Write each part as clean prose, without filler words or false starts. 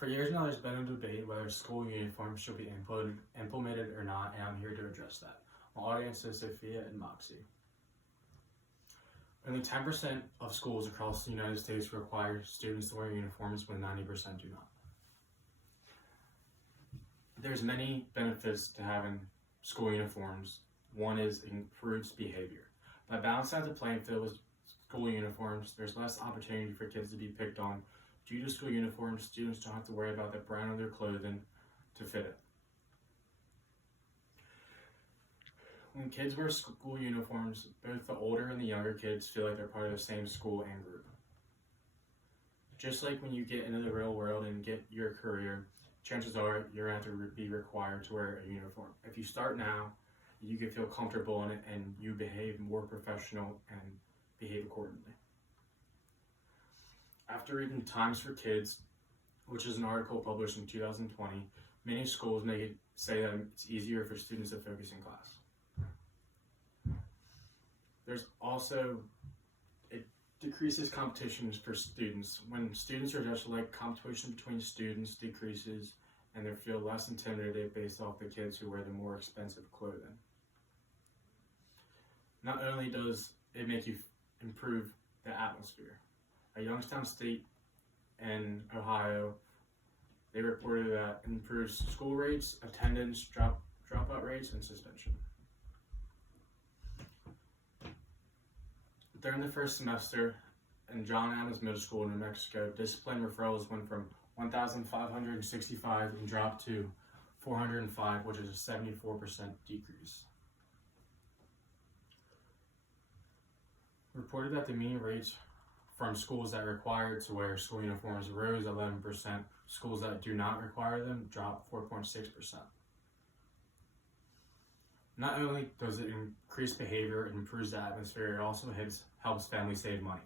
For years now, there's been a debate whether school uniforms should be implemented or not, and I'm here to address that. My audience is Sophia and Moxie. Only 10% of schools across the United States require students to wear uniforms, when 90% do not. There's many benefits to having school uniforms. One is it improves behavior. By balancing out the playing field with school uniforms, there's less opportunity for kids to be picked on. Due to school uniforms, students don't have to worry about the brand of their clothing to fit it. When kids wear school uniforms, both the older and the younger kids feel like they're part of the same school and group. Just like when you get into the real world and get your career, chances are you're going to have to be required to wear a uniform. If you start now, you can feel comfortable in it and you behave more professional and behave accordingly. After reading Times for Kids, which is an article published in 2020, many schools say that it's easier for students to focus in class. There's also, it decreases competitions for students. When students are just like, competition between students decreases and they feel less intimidated based off the kids who wear the more expensive clothing. Not only does it make you improve the atmosphere. At Youngstown State in Ohio, they reported that it improves school rates, attendance, dropout rates, and suspension. During the first semester in John Adams Middle School in New Mexico, discipline referrals went from 1,565 and dropped to 405, which is a 74% decrease. Reported that the mean rates from schools that required to wear school uniforms rose 11%. Schools that do not require them dropped 4.6%. Not only does it increase behavior and improves the atmosphere, it also helps families save money.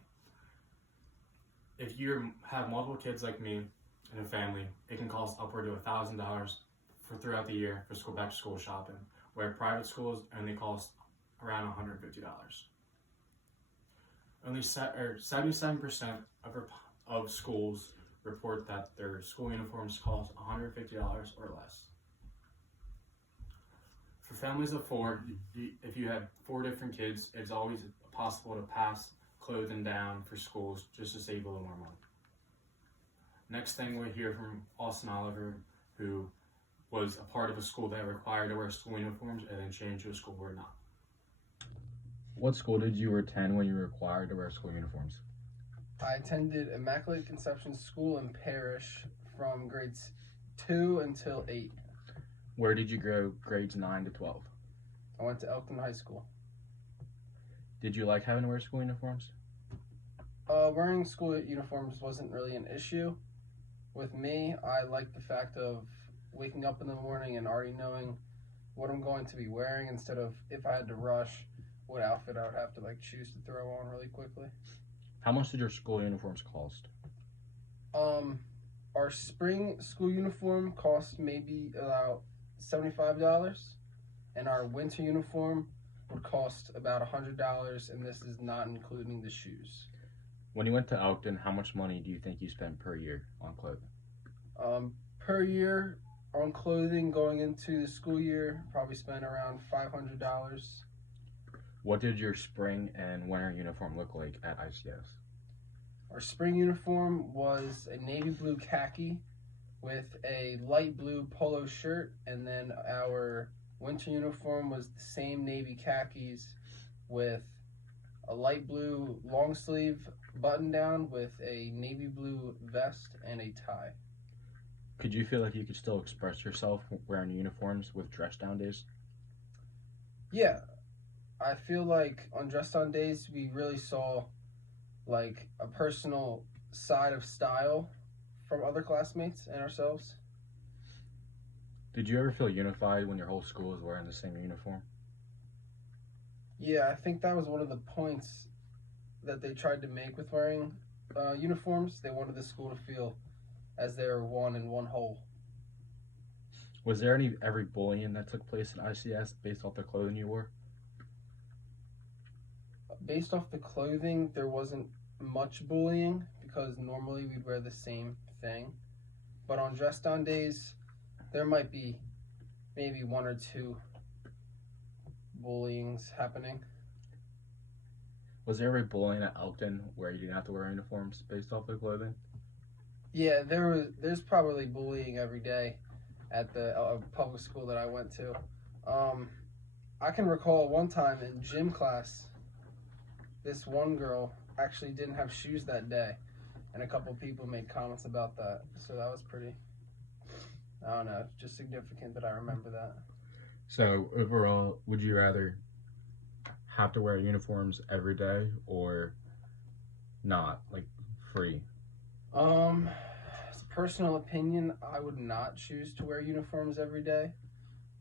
If you have multiple kids like me in a family, it can cost upward of $1,000 for throughout the year for back to school shopping, where private schools only cost around $150. Only 77% of schools report that their school uniforms cost $150 or less. For families of four, if you have 4 different kids, it's always possible to pass clothing down for schools just to save a little more money. Next thing we'll hear from Austin Oliver, who was a part of a school that required to wear school uniforms and then changed to a school where not. What school did you attend when you were required to wear school uniforms? I attended Immaculate Conception School in Parrish from grades 2 until 8. Where did you go grades 9 to 12? I went to Elkton High School. Did you like having to wear school uniforms? Wearing school uniforms wasn't really an issue. With me, I liked the fact of waking up in the morning and already knowing what I'm going to be wearing instead of, if I had to rush, what outfit I would have to choose to throw on really quickly. How much did your school uniforms cost? Our spring school uniform cost maybe about $75, and our winter uniform would cost about $100, and this is not including the shoes. When you went to Elkton, how much money do you think you spent per year on clothing? Per year on clothing going into the school year, probably spent around $500. What did your spring and winter uniform look like at ICS? Our spring uniform was a navy blue khaki with a light blue polo shirt, and then our winter uniform was the same navy khakis with a light blue long sleeve button down with a navy blue vest and a tie. Could you feel like you could still express yourself wearing uniforms with dress down days? Yeah, I feel like on dress down days we really saw a personal side of style from other classmates and ourselves. Did you ever feel unified when your whole school was wearing the same uniform? Yeah, I think that was one of the points that they tried to make with wearing uniforms. They wanted the school to feel as they were one in one whole. Was there every bullying that took place in ICS based off the clothing you wore? Based off the clothing, there wasn't much bullying because normally we'd wear the same thing. But on dress down days, there might be maybe one or two bullyings happening. Was there ever bullying at Elkton where you didn't have to wear uniforms based off the clothing? Yeah, there's probably bullying every day at the public school that I went to. I can recall one time in gym class, this one girl actually didn't have shoes that day, and a couple people made comments about that. So that was pretty, I don't know, just significant that I remember that. So overall, would you rather have to wear uniforms every day or not, like free? As a personal opinion, I would not choose to wear uniforms every day,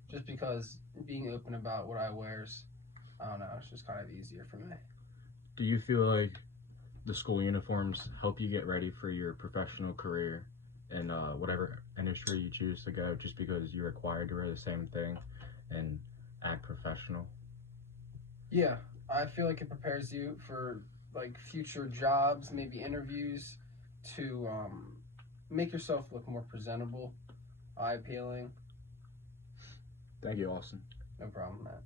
just because being open about what I wears, I don't know, it's just kind of easier for me. Do you feel like the school uniforms help you get ready for your professional career in whatever industry you choose to go, just because you're required to wear the same thing and act professional? Yeah, I feel like it prepares you for like future jobs, maybe interviews, to make yourself look more presentable, eye appealing. Thank you, Austin. No problem, Matt.